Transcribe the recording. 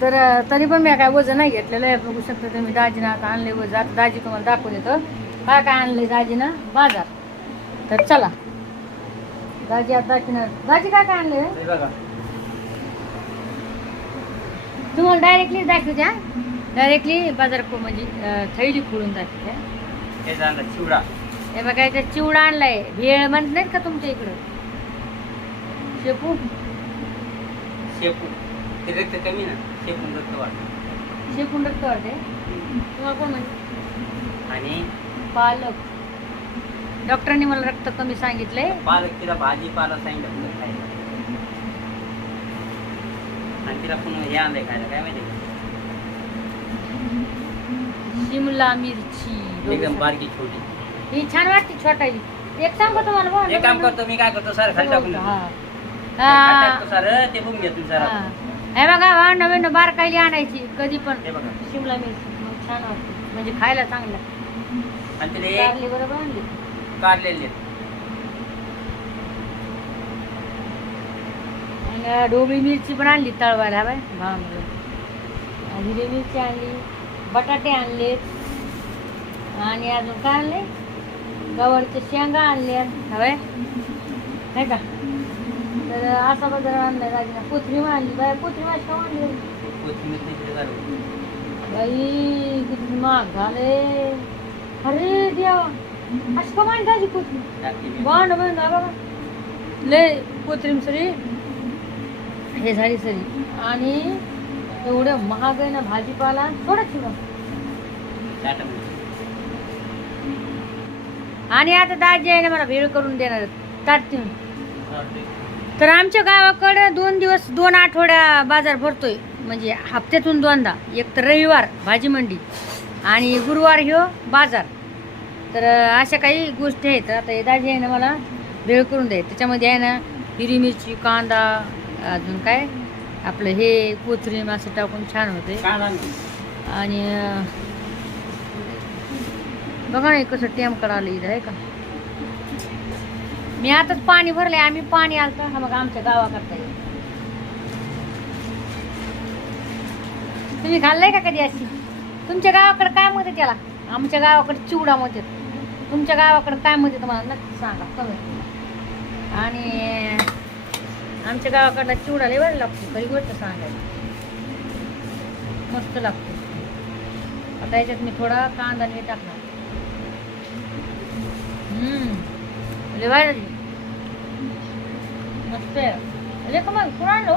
तर तरी पण मी काय वजन नाही घेतलेलं आहे. बघू शकता तुम्ही दाजीनं आता आणले वजन. आता दाजी तुम्हाला दाखवून येतं काय काय आणले दाजीनं बाजार. तर चला दाजी आता दाखवणार. दाजी काय काय आणले बघा तुम्हाला डायरेक्टली दाखवत्या. डायरेक्टली बाजार म्हणजे थैली खोलून दाखवत्या. हे झालं चिवडा. हे बघा इथे चिवडा आणलाय. भेळ म्हणत नाहीत का तुमच्या इकडं? शेपू शेपू ते रक्त कमी ना, शेपून रक्त वाढतं. शेपून रक्त वाढते. तुम्हाला कोण माहिती? आणि पालक. डॉक्टरांनी मला रक्त कमी सांगितलंय. पालक तिला भाजीपाला सांगितलं तुला खायला. आणि तिला पुन्हा हे आणलंय खायला काय माहिती का? शिमला मिरची एकदम बारकी छोटी. ही छान वाटते छोटाली. एक सांगतो तुम्हाला बघा. एक काम करतो मी, काय करतो सर खाली टाकून देतो. हा खाली टाकतो सर, ते बघून घे तुम्ही सर. हा. हे बघा हा नवीन बारकाईली आणायची कधी पण हे बघा शिमला मिरची. मग छान वाटते म्हणजे खायला चांगलं. आणि तिला कारली बरोबर आणली. काढलेले आहेत. आणि ढोबळी मिरची पण आणली तळवायला बाय भावामध्ये. हिरवी मिरची आणली. बटाटे आणलेत. आणि अजून काय आणले? गवारच्या शेंगा आणल्या हवे नाही का? तर असा बाजार आणलाय दाजीला. कोथमीर आणली बाय. कोथमीर अशा आणली कोथिंबीर तिकडे घालून. बाई किती महाग झाले. अरे देवा असं का मान दाजी कोथमीर टाकते मी. बाण बन बघा लय कोथमीर सरी हे झाली सरी. आणि एवढं महाग आहे ना भाजीपाला. थोडंच ना. टाटा मी. आणि आता दाजी आहे ना मला भेळ करून देणार ताटून. तर आमच्या गावाकडे 2 दिवस 2 आठवड्या बाजार भरतोय. म्हणजे हप्त्यातून 2दा. एक तर रविवार भाजी मंडी आणि गुरुवार ह्यो बाजार. तर अशा काही गोष्टी आहेत. आता हे दाजी आहे ना मला भेळ करून द्याय. त्याच्यामध्ये आहे ना हिरवी मिरची, कांदा, अजून काय आपलं हे कोथिंबीर असं टाकून छान होते. आणि बघा ना कसं टेमकड आलं इथं आहे का. मी आताच पाणी भरलंय. आम्ही पाणी आलं हा मग आमच्या गावाकडता येईल. तुम्ही खाल्लंय का कधी अशी? तुमच्या गावाकडे काय म्हणते त्याला? आमच्या गावाकडे चिवडा म्हणते. तुमच्या गावाकडे काय म्हणते तुम्हाला नक्की सांगा कमेंट. आणि आमच्या गावाकडला चिवडा लय बरं लागतो. काही गोष्ट सांगायला मस्त लागतो. आता याच्यात मी थोडा कांदा नाही टाकणार. लय भारी मस्त आहे. अरे का मग कोण आणलो?